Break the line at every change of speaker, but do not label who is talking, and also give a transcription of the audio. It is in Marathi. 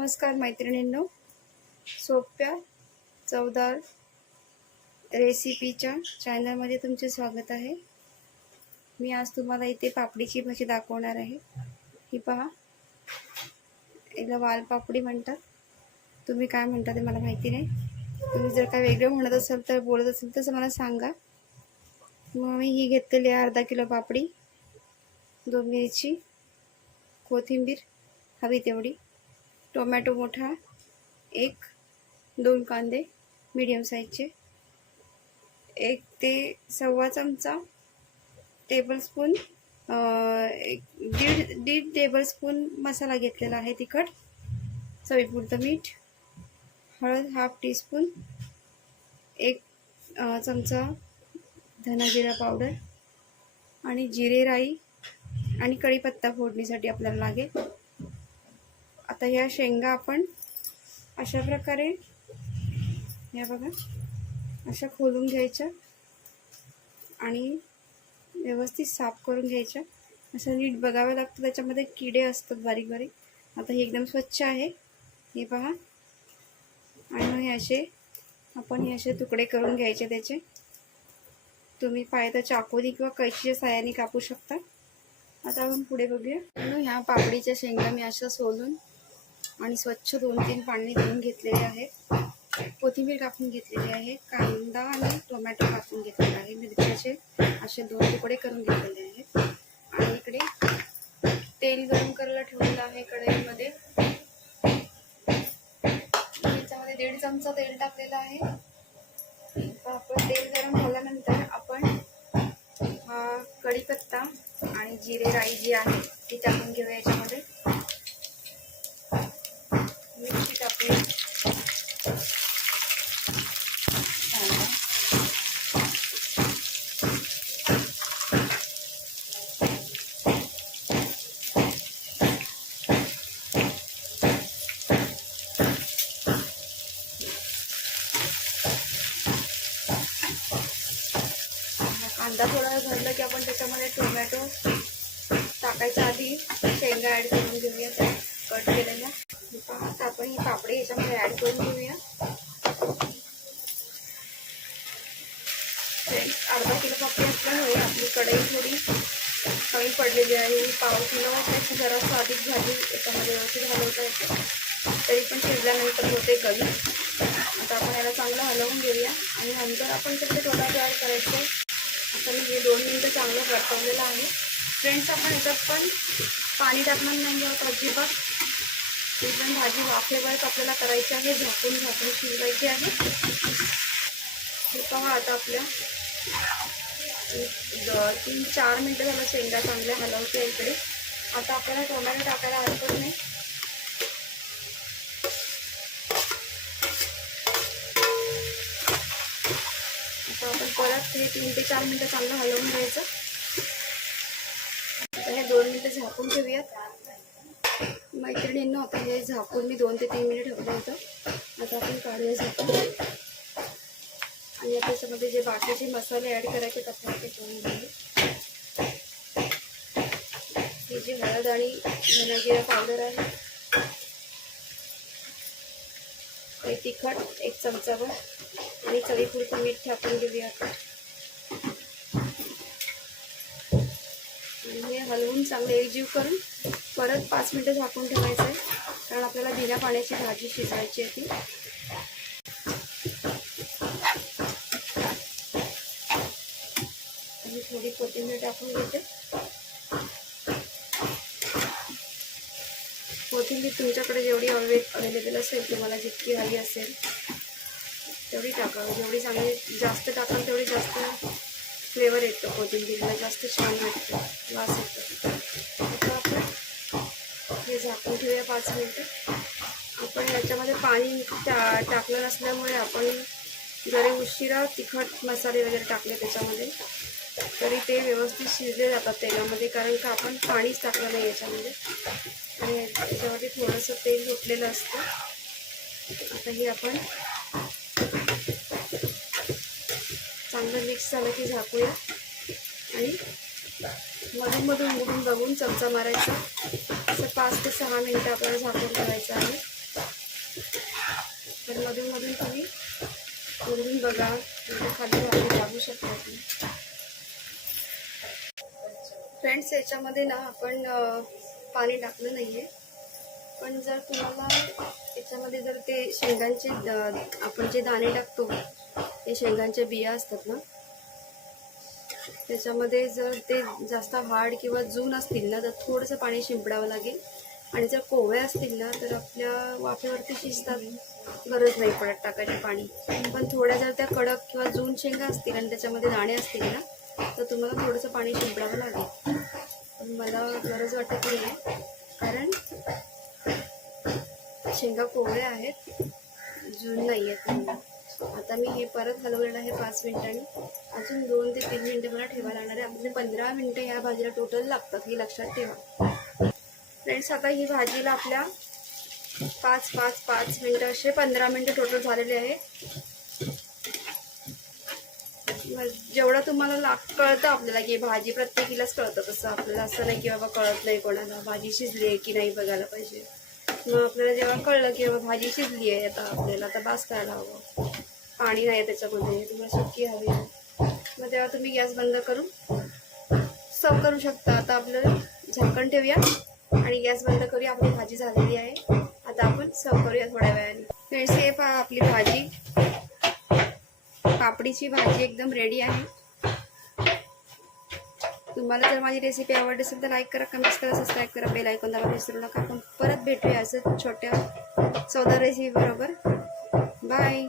नमस्कार मैत्रिणींनो. सोप्या चवदार रेसिपीच्या चॅनलमध्ये तुमचे स्वागत आहे. मी आज तुम्हाला इथे पापडीची भाजी दाखवणार आहे. ही पहा. याला वालपापडी म्हणतात. तुम्ही काय म्हणता ते मला माहिती नाही. तुम्ही जर काय वेगळं म्हणत असाल तर बोलत असेल तर मला सांगा. मग मी ही घेतलेली आहे अर्धा किलो पापडी. दोन मिरची कोथिंबीर हवी तेवढी. टोमॅटो मोठा एक दोन कांदे मीडियम साईजचे एक ते सव्वा चमचा टेबलस्पून एक दीड दीड टेबलस्पून मसाला घेतलेला आहे तिखट चवीपुरतं मीठ हळद हाफ टीस्पून एक चमचा धना जिरा पावडर आणि जिरे राई आणि कढीपत्ता फोडणीसाठी आपल्याला लागेल. आता ह्या शेंगा आपण अशा प्रकारे या बघा अशा खोलून घ्यायच्या आणि व्यवस्थित साफ करून घ्यायच्या. असं नीट बघावं लागतं त्याच्यामध्ये किडे असतात बारीक बारीक. आता हे एकदम स्वच्छ आहे. हे पहा. आणि हे असे आपण हे असे तुकडे करून घ्यायचे त्याचे. तुम्ही पाय तर चाकूनी किंवा कैचीच्या साह्याने कापू शकता. आता आपण पुढे बघूया. ह्या पापडीच्या शेंगा मी अशा सोलून आणि स्वच्छ दोन तीन पाणी धुवून घेतलेले आहे कोथिंबीर कापून घेतलेली आहे. कांदा आणि टोमॅटो कापून घेतलेला आहे. मिरच्याचे असे दोन तुकडे करून घेतलेले आहेत. आणि इकडे तेल गरम करायला ठेवलेलं आहे कढईमध्ये. त्याच्यामध्ये दीड चमचा तेल टाकलेलं आहे. आपण तेल गरम झाल्यानंतर आपण हा कढीपत्ता आणि जिरे राई जी आहे ती टाकून घेऊया याच्यामध्ये. कांदा. थोडा भरला की आपण त्याच्यामध्ये टोमॅटो टाकायच्या आधी शेंगा ॲड करून घेऊया कट केलेल्या याच्यामध्ये ॲड करून घेऊया. फ्रेंड्स अर्धा किलो पापडी असल्यामुळे आपली कढई थोडी कमी पडलेली आहे. पाव किलो त्याची जरासं अधिक भाजी याच्यामध्ये व्यवस्थित हलवता येते. तरी पण शिजल्यानंतर होते कमी. आता आपण याला चांगलं हलवून घेऊया. आणि नंतर आपण त्याचे टोमॅटो तयार करायचे. आता मी हे दोन मिनटं चांगलं परतवलेलं आहे. फ्रेंड्स आपण याच्यात पण पाणी टाकणार नाही आहोत अजिबात. एकदम भाजी वाफेवरच आपल्याला करायची आहे झाकून झाकून शिजवायची आहे. हे पहा आता आपल्या. एक द- तीन चार मिनटं झालं शेंगा चांगल्या हलवते इकडे. आता आपल्याला टोमॅटो टाकायला हरकत नाही. आता आपण परत हे तीन ते चार मिनटं चांगलं हलवून घ्यायचं. आता हे दोन मिनटं झाकून ठेवूयात. मैत्रिणींना आता हे झाकून मी दोन ते तीन मिनिट ठेवलं होतं. आता आपण काढूया झाकून. आणि आता त्याच्यामध्ये जे बाकीचे मसाले ॲड करायचे आपण ते करून घेऊ ही जी हळद आणि धनाजिरा पावडर आहे ते तिखट एक चमचाभर. आणि चवीपुरतं मीठ टाकून घेऊया आपण. आणि हे हलवून चांगलं एकजीव करून परत पाच मिनटं झाकून ठेवायचं आहे कारण आपल्याला बिना पाण्याची भाजी शिजवायची आहे ती आणि थोडी कोथिंबीर टाकून घेते. कोथिंबीर तुमच्याकडे जेवढी अवे अवेलेबल असेल तुम्हाला जितकी हवी असेल तेवढी टाकावी जेवढी चांगली जास्त टाकाल तेवढी जास्त फ्लेवर येतो कोथिंबीरला. जास्त छान वाटतं वास येतो. झाकून ठेवूया पाच मिनटं. आपण याच्यामध्ये पाणी टा टाकलं नसल्यामुळे आपण जरी उशिरा तिखट मसाले वगैरे टाकले त्याच्यामध्ये तरी ते व्यवस्थित शिजले जातात तेलामध्ये कारण का आपण पाणीच टाकलं नाही याच्यामध्ये. आणि याच्यामध्ये थोडंसं तेल सुटलेलं असतं. आता हे आपण चांगलं मिक्स झालं की झाकूया. आणि मधून मधून उघडून बघून चमचा मारायचा. असं पाच ते सहा मिनटं आपल्याला झाकून ठेवायचं आहे. तर मधून मधून तुम्ही उघडून बघा म्हणजे खाली भाजी लागू शकता फ्रेंड्स याच्यामध्ये ना आपण पाणी टाकलं नाही आहे पण जर तुम्हाला याच्यामध्ये जर ते शेंगांचे आपण जे दाणे टाकतो ते शेंगांच्या बिया असतात ना त्याच्यामध्ये जर ते जास्त हार्ड किंवा जून असतील ना तर थोडंसं पाणी शिंपडावं लागेल. आणि जर कोवळे असतील ना तर आपल्या वाफेवरती शिजतात. गरज नाही पडत टाकायचे पाणी. पण थोड्या जर त्या कडक किंवा जून शेंगा असतील आणि त्याच्यामध्ये दाणे असतील ना तर तुम्हाला थोडंसं पाणी शिंपडावं लागेल. पण मला गरज वाटत नाही कारण शेंगा कोवळे आहेत. जून नाही आहेत आता मी हे परत हलवलेलं आहे पाच मिनिटांनी. अजून दोन ते तीन मिनटं मला ठेवायला लागणार आहे. आपले पंधरा मिनटं या भाजीला टोटल लागतात ही लक्षात ठेवा. फ्रेंड्स आता ही भाजीला आपल्या पाच पाच पाच मिनटं असे पंधरा मिनटं टोटल झालेले आहे. मग जेवढं तुम्हाला लाग कळतं आपल्याला की भाजी प्रत्येकीलाच कळतं तसं. आपल्याला असं नाही की बाबा कळत नाही कोणाला भाजी शिजली आहे की नाही बघायला पाहिजे. मग आपल्याला जेव्हा कळलं की बाबा भाजी शिजली आहे आता आपल्याला आता बास करायला हवं. पाणी नाही त्याच्यामध्ये. तुम्हाला सुकी हवी आहे. मग तेव्हा तुम्ही गॅस बंद करून सर्व करू शकता. आता आपल्याला झाकण ठेवूया आणि गॅस बंद करूया. आपली भाजी झालेली आहे. आता आपण सर्व करूया थोड्या वेळाने. फ्रेंड्स हे पहा आपली भाजी. पापडीची भाजी एकदम रेडी आहे. तुम्हाला जर माझी रेसिपी आवडली असेल तर लाईक करा कमेंट्स करा सबस्क्राईब करा बेल ऐकून दाबा विसरू नका. आपण परत भेटूया असं छोट्या चौदा रेसिपी बरोबर. बाय